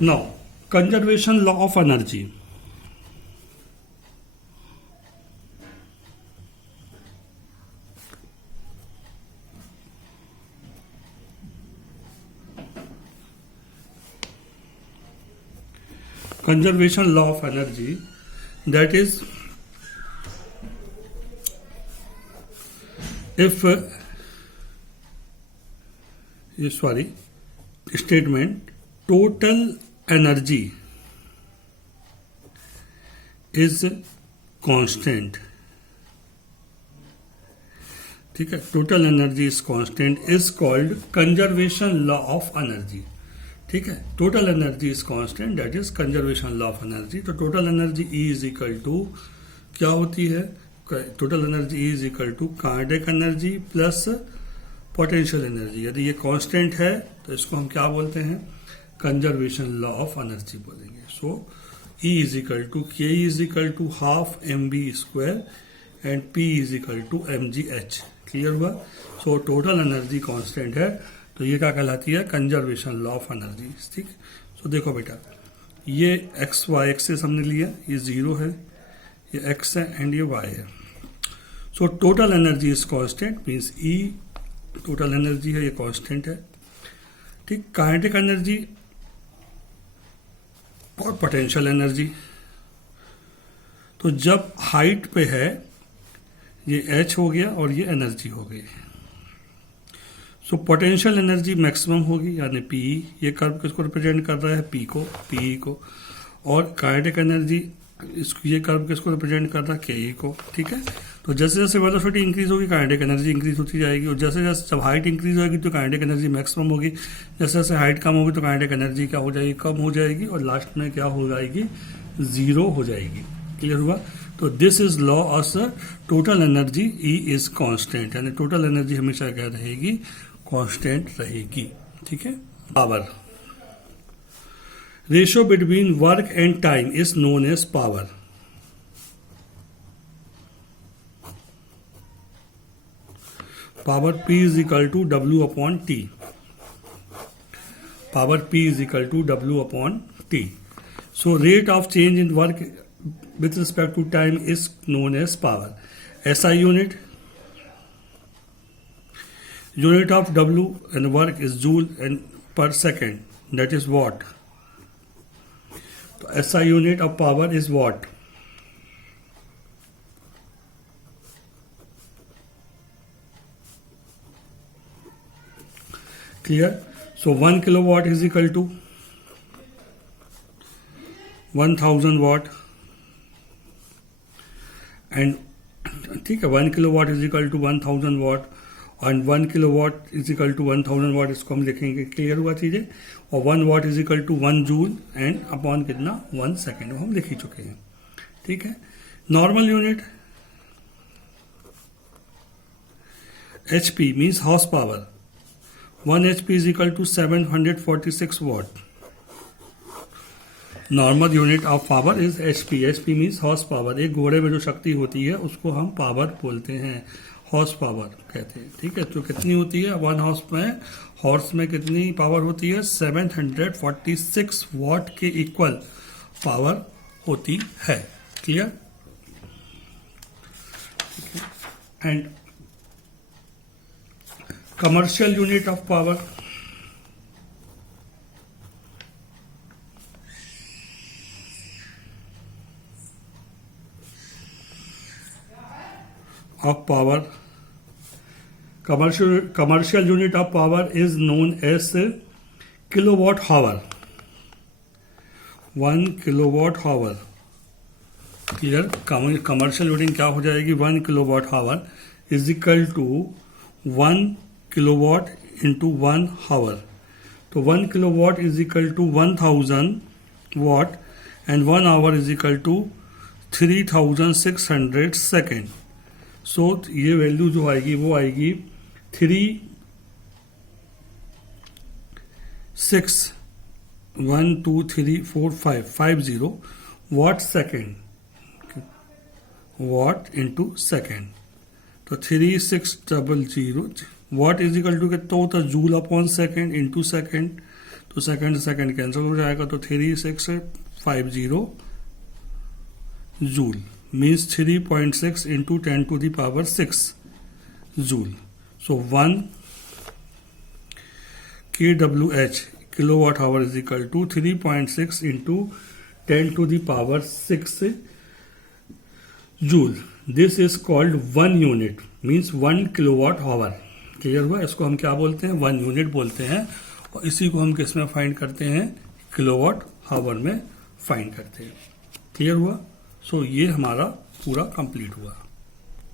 Now, conservation law of energy. Conservation law of energy, that is, if statement total energy is constant, ठीक है, total energy is constant is called conservation law of energy, ठीक है, total energy is constant that is conservation law of energy. तो total energy E is equal to क्या होती है, total energy E is equal to kinetic energy plus potential energy. यदि ये constant है तो इसको हम क्या बोलते हैं, कंजर्वेशन लॉ ऑफ एनर्जी बोलेंगे। So E is equal to K is equal to half M B square and P is equal to M G H. Clear हुआ? सो टोटल एनर्जी कांस्टेंट है तो ये क्या कहलाती है, कंजर्वेशन लॉ ऑफ एनर्जी, ठीक। सो देखो बेटा, ये एक्स वाई एक्सेस हमने लिया, ये जीरो है, ये एक्स है एंड ये वाई है। So total energy is constant means E total energy है, ये कांस्टेंट है, ठीक। काइनेटिक एनर्जी और पोटेंशियल एनर्जी, तो जब हाइट पे है ये एच हो गया और ये एनर्जी हो गई। सो पोटेंशियल एनर्जी मैक्सिमम होगी यानी पी, ये कर्व किसको रिप्रेजेंट कर रहा है, पी को, और काइनेटिक एनर्जी इसको, ये कर्व किसको रिप्रेजेंट कर रहा है, के को, ठीक है। तो जैसे जैसे वेलोसिटी इंक्रीज होगी काइनेटिक एनर्जी इंक्रीज होती जाएगी, और जैसे जैसे जब हाइट इंक्रीज होगी तो काइनेटिक एनर्जी मैक्सिमम होगी, जैसे जैसे हाइट कम होगी तो काइनेटिक एनर्जी क्या हो जाएगी, कम हो जाएगी, और लास्ट में क्या हो जाएगी, जीरो हो जाएगी। क्लियर हुआ? तो this is law of total energy E is constant, यानी टोटल एनर्जी हमेशा क्या रहेगी, कांस्टेंट रहेगी, ठीक है। Power, ratio between work and time is known as power. Power P is equal to W upon T. Power P is equal to W upon T. So rate of change in work with respect to time is known as power. SI unit of W and work is joule and per second, that is watt. So SI unit of power is watt. Clear? So 1 kilowatt is equal to 1000 watt, and ठीक है, 1 kilowatt is equal to 1000 watt and 1 kilowatt is equal to 1000 watt, इसको हम लिखेंगे। Clear हुआ चीजें? और 1 watt is equal to 1 joule and upon कितना, 1 second, वो हम लिख ही चुके हैं, ठीक है। Normal unit HP means horse power, 1 HP is equal to 746 watt. Normal unit of power is HP. HP means horse power. एक घोड़े में जो शक्ति होती है उसको हम पावर बोलते हैं, हॉर्स पावर कहते हैं, ठीक है। तो कितनी होती है, 1 हॉर्स में कितनी पावर होती है, 746 वाट के इक्वल पावर होती है। Clear? And commercial unit of power, commercial unit of power is known as kilowatt hour. 1 kilowatt hour. Clear? Commercial unit क्या हो जाएगी, 1 kilowatt hour is equal to 1 kilowatt into 1 hour. तो 1 kilowatt is equal to 1000 watt and 1 hour is equal to 3600 second. So ये value जो आएगी वो आएगी 36123450 watt second, watt into second. तो 3600 वाट इज इक्वल टू कितना होता है, joule upon second into second. तो सेकंड सेकंड कैंसिल हो जाएगा, तो 3650 joule means 3.6 into 10⁶ joule. So 1 kWh kilowatt hour is equal to 3.6 into 10⁶ joule. This is called 1 unit means 1 kilowatt hour. Clear हुआ? इसको हम क्या बोलते हैं? 1 यूनिट बोलते हैं. और इसी को हम किस में फाइंड करते हैं? किलोवाट हावर में फाइंड करते हैं. क्लियर हुआ? सो ये हमारा पूरा कंप्लीट हुआ.